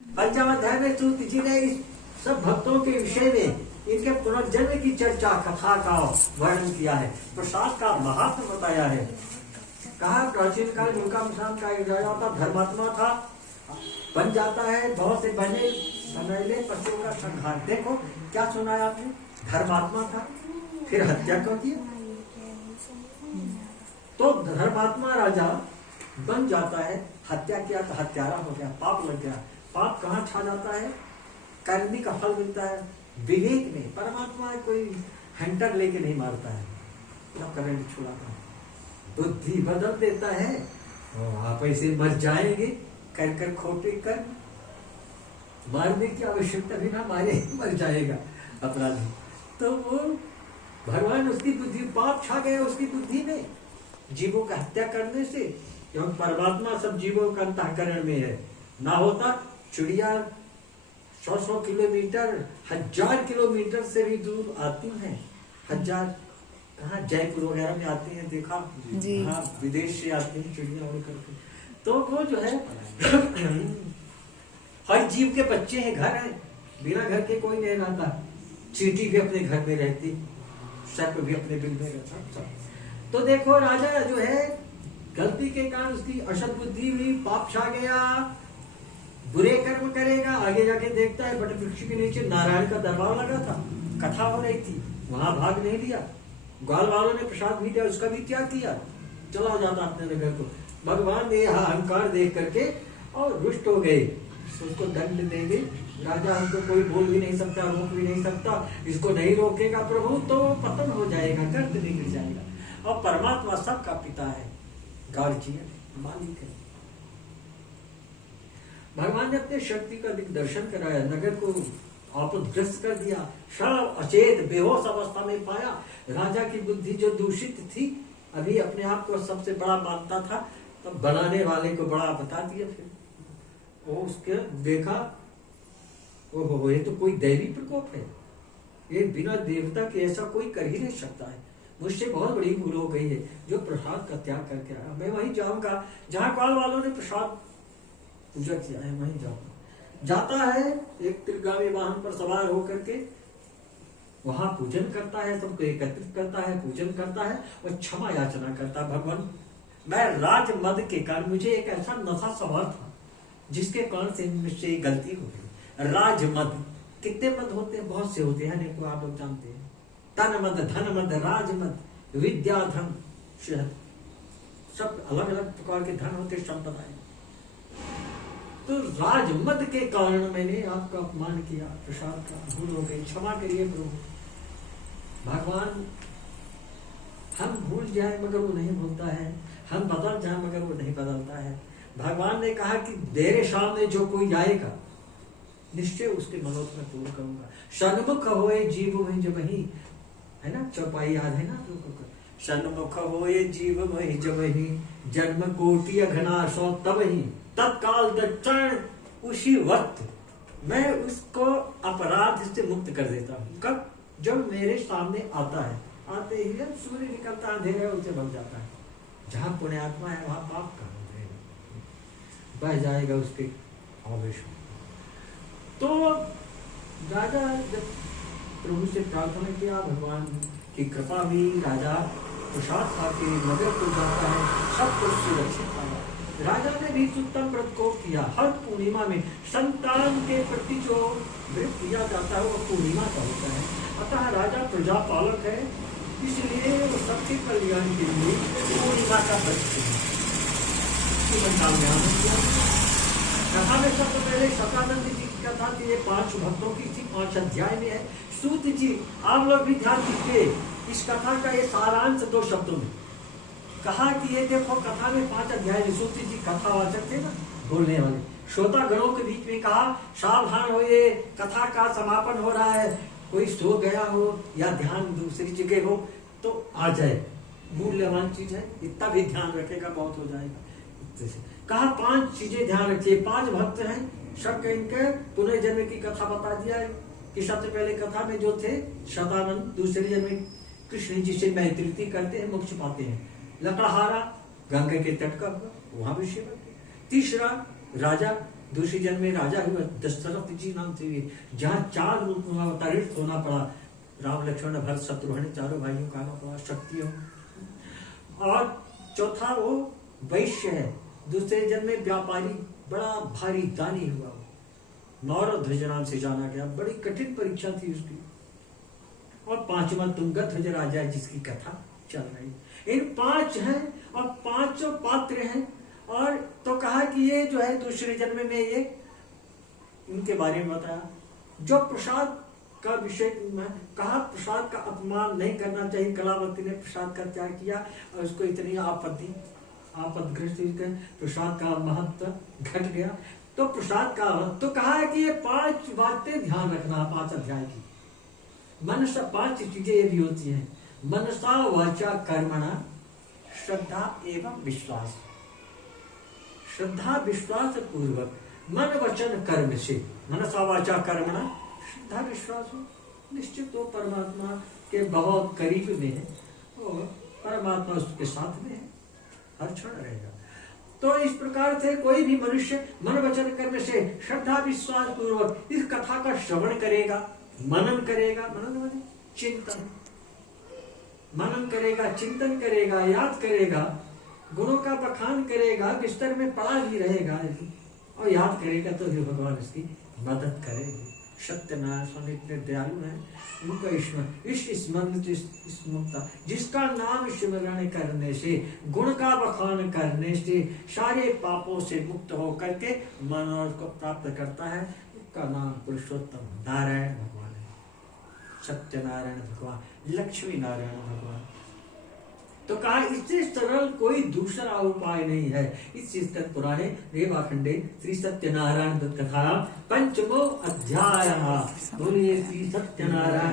पंचम अध्याय में सूत जी ने इस सब भक्तों के विषय में इनके पुनर्जन्म की चर्चा कथा का वर्णन किया है, प्रसाद का महात्म बताया है। कहा प्राचीन काल में उनका का एक राजा था, धर्मात्मा था, बन जाता है बहुत से बने बनैले पशुओं का संहार। देखो क्या सुनाया आपने, धर्मात्मा था फिर हत्या कर दी। तो धर्मात्मा राजा बन जाता है, हत्या किया तो हत्यारा हो गया, पाप लग गया। पाप कहाँ छा जाता है, करनी का फल मिलता है विवेक में। परमात्मा कोई हंटर लेके नहीं मारता है, करंट छुड़ाता है, बुद्धि बदल देता है और आप ऐसे मर जाएंगे कर कर खोटे कर। मारने की आवश्यकता भी ना मारे, मर जाएगा अपराधी। तो वो भगवान उसकी बुद्धि, पाप छा गया उसकी बुद्धि में जीवों का हत्या करने से। एवं परमात्मा सब जीवों का अंतःकरण में है। ना होता चिड़िया 100 किलोमीटर 1000 किलोमीटर से भी दूर आती हैं। 1000 कहाँ जयपुर वगैरह में आती हैं, देखा हाँ, विदेश से आती हैं चिड़िया करके। तो वो जो है हर जीव के बच्चे हैं, घर है, बिना घर के कोई नहीं रहता। चींटी भी अपने घर में रहती, सर्प भी अपने बिल में रहता। तो देखो राजा जो है गलती के कारण उसकी अशद बुद्धि हुई, पाप छा गया, बुरे कर्म करेगा। आगे जाके देखता है बट वृक्ष के नीचे नारायण का दरबार लगा था, कथा हो रही थी, वहां भाग नहीं लिया। ग्वाल वालों ने प्रसाद भी दिया, उसका भी त्याग किया, चला जाता अपने नगर को। भगवान ने अहंकार देख करके और रुष्ट हो गए, उसको दंड देंगे। राजा हमको कोई बोल भी नहीं सकता, रोक भी नहीं सकता, इसको नहीं रोकेगा प्रभु तो पतन हो जाएगा, गर्त में गिर जाएगा। और परमात्मा सबका पिता है, गार्जियन मालिक है। भगवान ने अपने शक्ति का दिग्दर्शन कराया, नगर को आपदग्रस्त कर दिया, सब अचेत बेहोश अवस्था में पाया। राजा की बुद्धि जो दूषित थी, अभी अपने आप को सबसे बड़ा मानता था, तब बनाने वाले को बड़ा बता दिया। फिर वो उसके देखा, ओहो ये तो कोई दैवी प्रकोप है, ये बिना देवता के ऐसा कोई कर ही नहीं सकता है। मुझसे बहुत बड़ी भूल हो गई है जो प्रसाद का त्याग करके आया। मैं वहीं जाऊंगा जहां ग्वाल वालों ने प्रसाद पूजा किया है, वहीं जाऊंगा। जाता है एक त्रिगामी वाहन पर सवार होकर के, वहां पूजन करता है, सबको एकत्रित करता है, पूजन करता है और क्षमा याचना करता है। भगवान मैं राज मद के कारण, मुझे एक ऐसा नशा सवार था जिसके कारण से मुझसे गलती हो गई। राज मद, कितने मद होते हैं, बहुत से होते हैं, को आप लोग जानते हैं। तन मद, धन मद, राज मद, विद्या धन, सब अलग अलग प्रकार के धन होते संप्रदाय। तो राजमद के कारण मैंने आपका अपमान किया, प्रसाद का भूल हो गई, क्षमा करिए प्रभु। भगवान हम भूल जाए मगर वो नहीं भूलता है, हम बदल जाए मगर वो नहीं बदलता है। भगवान ने कहा कि तेरे सामने जो कोई आएगा निश्चय उसके मनोरथ में पूर्ण करूंगा। सन्मुख होए जीव वही जब ही, है ना, चौपाई याद है ना लोगों को। सन्मुख होए जीव वही जब ही, जन्म कोटि अघनाशो तब ही, तत्काल तत्क्षण उसी वक्त मैं उसको अपराध से मुक्त कर देता हूँ। कब? जब मेरे सामने आता है, आते ही सूर्य निकलता है, अंधेरा उसे बन जाता है। जहां पुण्यात्मा है वहां पाप का बह जाएगा उसके आवेश में। तो राजा जब प्रभु से प्रार्थना किया, भगवान की कृपा हुई, राजा प्रसाद खा के नगर को जाता है, सब कुछ सुरक्षित पाया। राजा ने भी उत्तम व्रत को किया। हर पूर्णिमा में संतान के प्रति जो व्रत किया जाता है वो पूर्णिमा का होता है। अतः राजा प्रजा पालक है, इसलिए वो सबके कल्याण के लिए पूर्णिमा का व्रत किया। कथा में सबसे पहले सतानंद जी की कथा थी, ये 5 भक्तों की थी, 5 अध्याय में है। सूत जी आप लोग भी ध्यान दीजिए, इस कथा का ये सारांश 2 शब्दों में कहा कि ये देखो कथा में 5 अध्याय में सूत जी कथावाचक थे ना, बोलने वाले। श्रोतागणों के बीच में कहा सावधान हो, ये कथा का समापन हो रहा है, कोई सो गया हो या ध्यान दूसरी जगह हो तो आ जाए, मूल्यवान चीज है, इतना भी ध्यान रखेगा बहुत हो जाएगा। कहा 5 चीजें ध्यान रखिए। 5 भक्त हैं, सब इनके पुनर्जन्म की कथा बता दिया है कि सबसे पहले कथा में जो थे सदानंद, दूसरे जन्म में कृष्ण जी से मैत्री करते हैं, मोक्ष पाते हैं। लकड़हारा गंगा के तट का, वहां भी सेवा किया। तीसरा राजा दूसरे जन्म में राजा हुआ, दशरथ जी नाम थे, जहाँ 4 रूप में अवतरित होना पड़ा। राम लक्ष्मण भरत शत्रुघ्न चारों भाइयों का आना पड़ा, शक्तियों। और चौथा वो वैश्य है, दूसरे जन्म में व्यापारी, बड़ा भारी दानी हुआ, नौरध्वज नाम से जाना गया, बड़ी कठिन परीक्षा थी उसकी। और 5वां तुंगध्वज राजा जिसकी कथा चल रही। इन 5 हैं और 5 पात्र हैं। और तो कहा कि ये जो है दूसरे जन्म में ये उनके बारे में बताया। जो प्रसाद का विषय में कहा, प्रसाद का अपमान नहीं करना चाहिए। कलावती ने प्रसाद का त्याग किया और उसको इतनी आपदग्रस्त प्रसाद का महत्व घट गया। तो प्रसाद का तो कहा है कि ये 5 बातें ध्यान रखना 5 अध्याय की। मनसा 5 चीजें ये भी होती हैं, मनसा वाचा कर्मणा श्रद्धा एवं विश्वास। श्रद्धा विश्वास पूर्वक मन वचन कर्म से, मनसा वाचा कर्मणा श्रद्धा विश्वास हो, निश्चित वो परमात्मा के बहुत करीब में है और परमात्मा उसके साथ में है, हर क्षण रहेगा। तो इस प्रकार से कोई भी मनुष्य मन वचन कर्म से श्रद्धा विश्वास पूर्वक इस कथा का श्रवण करेगा, मनन करेगा, मनन चिंतन, मनन करेगा, चिंतन करेगा, याद करेगा, गुणों का बखान करेगा, बिस्तर में पड़ा भी रहेगा और याद करेगा तो भी भगवान इसकी मदद करेंगे। सत्यनारायण स्वामी इतने दयालु हैं, उनका स्मरण, जिसका नाम स्मरण करने से, गुण का बखान करने से सारे पापों से मुक्त हो करके मनोरथ को प्राप्त करता है, उसका नाम पुरुषोत्तम नारायण भगवान है, सत्यनारायण भगवान, लक्ष्मी नारायण भगवान। तो कहा इससे सरल कोई दूसरा उपाय नहीं है। इस पुराणे रेवाखंडे श्री सत्यनारायण कथा 5वां अध्याय। बोलिए श्री सत्यनारायण।